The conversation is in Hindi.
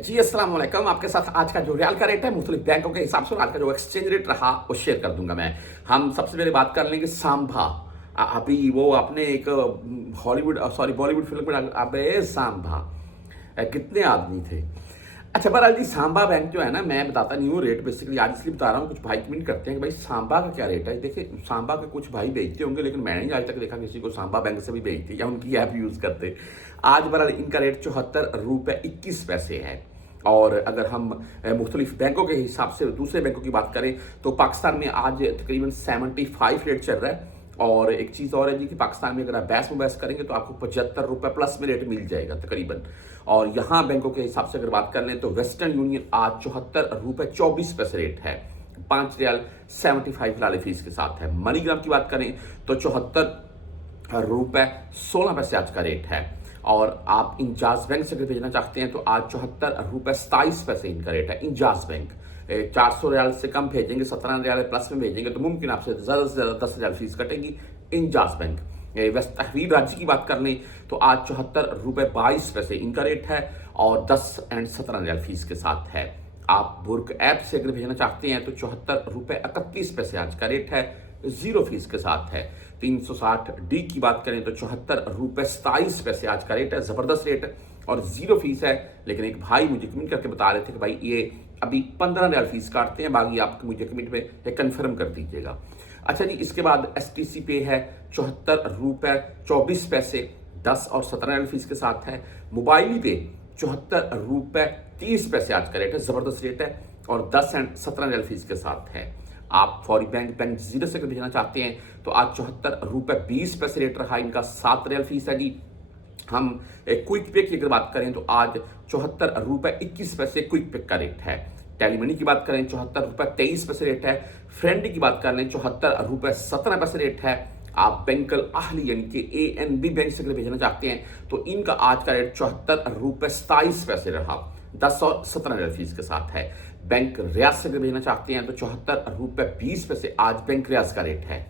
जी अस्सलाम वालेकुम। आपके साथ आज का जो रियाल का रेट है मुख्तलिफ बैंकों के हिसाब से और आज का जो एक्सचेंज रेट रहा वो शेयर कर दूंगा मैं। हम सबसे पहले बात कर लेंगे सांभा। अभी वो आपने एक हॉलीवुड सॉरी बॉलीवुड फिल्म में अबे सांभा कितने आदमी थे। अच्छा बहरहाल जी, सांबा बैंक जो है ना, मैं बताता नहीं हूँ रेट बेसिकली आज इसलिए बता रहा हूँ, कुछ भाई कमेंट करते हैं कि भाई सांबा का क्या रेट है। देखिए सांबा के कुछ भाई बेचते होंगे लेकिन मैंने नहीं आज तक देखा किसी को सांबा बैंक से भी बेचते या उनकी ऐप यूज़ करते। आज बहरहाल इनका रेट 74 रुपये 21 पैसे है। और अगर हम मुख्तलिफ बैंकों के हिसाब से दूसरे बैंकों की बात करें तो पाकिस्तान में आज तकरीबन 75 रेट चल रहा है। और एक चीज़ और है जी कि पाकिस्तान में अगर आप बहस करेंगे तो आपको 75 रुपये प्लस में रेट मिल जाएगा तकरीबन। और यहाँ बैंकों के हिसाब से अगर बात कर लें तो वेस्टर्न यूनियन आज 74 रुपये 24 पैसे रेट है, 5 रियाल 75 लाल फीस के साथ है। मनीग्राम की बात करें तो 74 रुपये 16 पैसे आज का रेट है। और आप इंजाज बैंक से अगर भेजना चाहते हैं तो आज 74 रुपये 27 पैसे इनका रेट है। इंजाज बैंक 400 रियाल से कम भेजेंगे, 17 रियाल प्लस में भेजेंगे तो मुमकिन आपसे ज़्यादा से ज़्यादा 10 रियाल फीस कटेगी। इंजाज बैंक वेस्ट तहरीर राज्य की बात कर लें तो आज 74 रुपये 22 पैसे इनका रेट है और 10 एंड 17 रियाल फीस के साथ है। आप बुर्क ऐप से अगर भेजना चाहते हैं तो 74 रुपये 31 पैसे आज का रेट है, जीरो फीस के साथ है। 360D की बात करें तो 74 रुपये 27 पैसे आज का रेट है, ज़बरदस्त रेट है और जीरो फीस है। लेकिन एक भाई मुझे कमेंट करके बता रहे थे कि भाई ये अभी 15 रियाल फीस काटते हैं, बाकी आप मुझे कमेंट में कन्फर्म कर दीजिएगा। अच्छा जी, इसके बाद STC पे है 74 रुपये 24 पैसे, 10 और 17 रियाल फीस के साथ है। मोबाइल पे 74 रुपये 30 पैसे आज का रेट है, ज़बरदस्त रेट है और 10 एंड 17 रियाल फीस के साथ है। आप फॉरी बैंक जीरो से भेजना चाहते हैं तो आज 74 रुपये 20 पैसे रेट रहा, इनका 7 रियाल फीस है जी। हम क्विक पे की अगर बात करें तो आज 74 रुपये 21 पैसे क्विक पे का रेट है। टेलीमनी की बात करें 74 रुपये 23 पैसे रेट है। फ्रेंड की बात कर लें 74 रुपये 17 पैसे रेट है। आप बैंकल आहली यानी कि ANB बैंक से अगर भेजना चाहते हैं तो इनका आज का रेट 74 रुपये 27 पैसे रहा, 10 और 17 रियाल फीस के साथ है। बैंक रियाज से अगर भेजना चाहते हैं तो 74 रुपये 20 पैसे आज बैंक रियाज का रेट है।